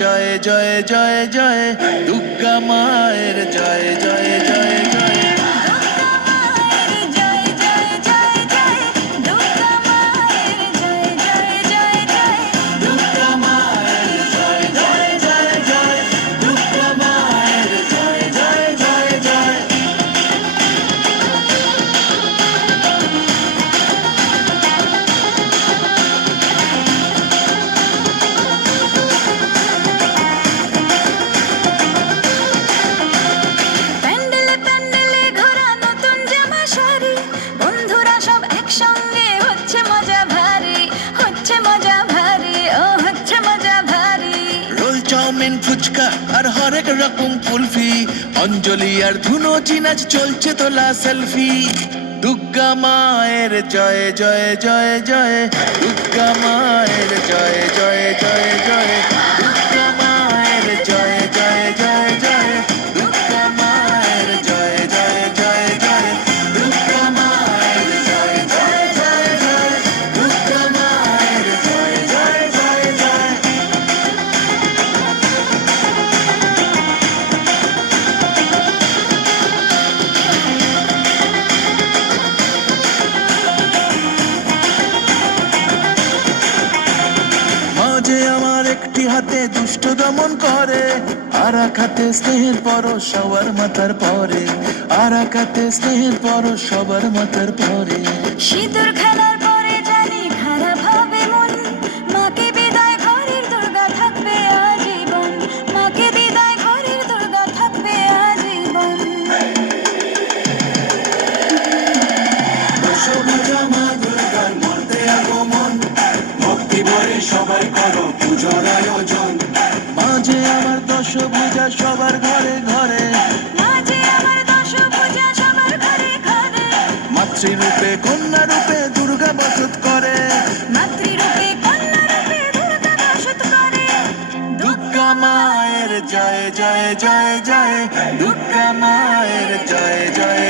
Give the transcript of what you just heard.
জয় জয় জয় জয়, দুর্গা মায়ের জয় জয় জয় জয়। ফুচকা আর হরেক রকম কুলফি, অঞ্জলি আর ধুনুচি নাচ চলছে তোলা সেলফি। দুর্গা মায়ের জয় জয় জয় জয়, দুর্গা মায়ের জয় জয় জয় জয়, দুর্গা মায়ের জয় জয় জয় জয়, দুর্গা মায়ের জয় জয় জয় জয়, দুর্গা মায়ের জয় জয় জয় জয়, দুর্গা মায়ের জয় জয় জয় জয়। আমার একটি হাতে দুষ্ট দমন করে, আর এক হাতে স্নেহের পরশ সবার মাথার পরে, আর এক হাতে স্নেহের পরশ সবার মাথার পরে। সিঁদুর খেলার পরে জানি খারাপ হবে মন, মাকে বিদায় ঘরের দুর্গা থাকবে আজীবন, মাকে বিদায় ঘরের দুর্গা থাকবে আজীবন। দশভুজা মা দুর্গার মর্তে আগমন, ভক্তি ভরে সবাই করো পূজার আয়োজন। মাঝে আমার দশভুজা সবার ঘরে ঘরে, মাঝে আমার দশভুজা সবার ঘরে ঘরে, মাতৃরূপে কন্যা রূপে দুর্গা বসত করে, মাতৃরূপে কন্যা রূপে দুর্গা বসত করে। দুর্গা মায়ের জয় জয় জয় জয়, দুর্গা মায়ের জয় জয়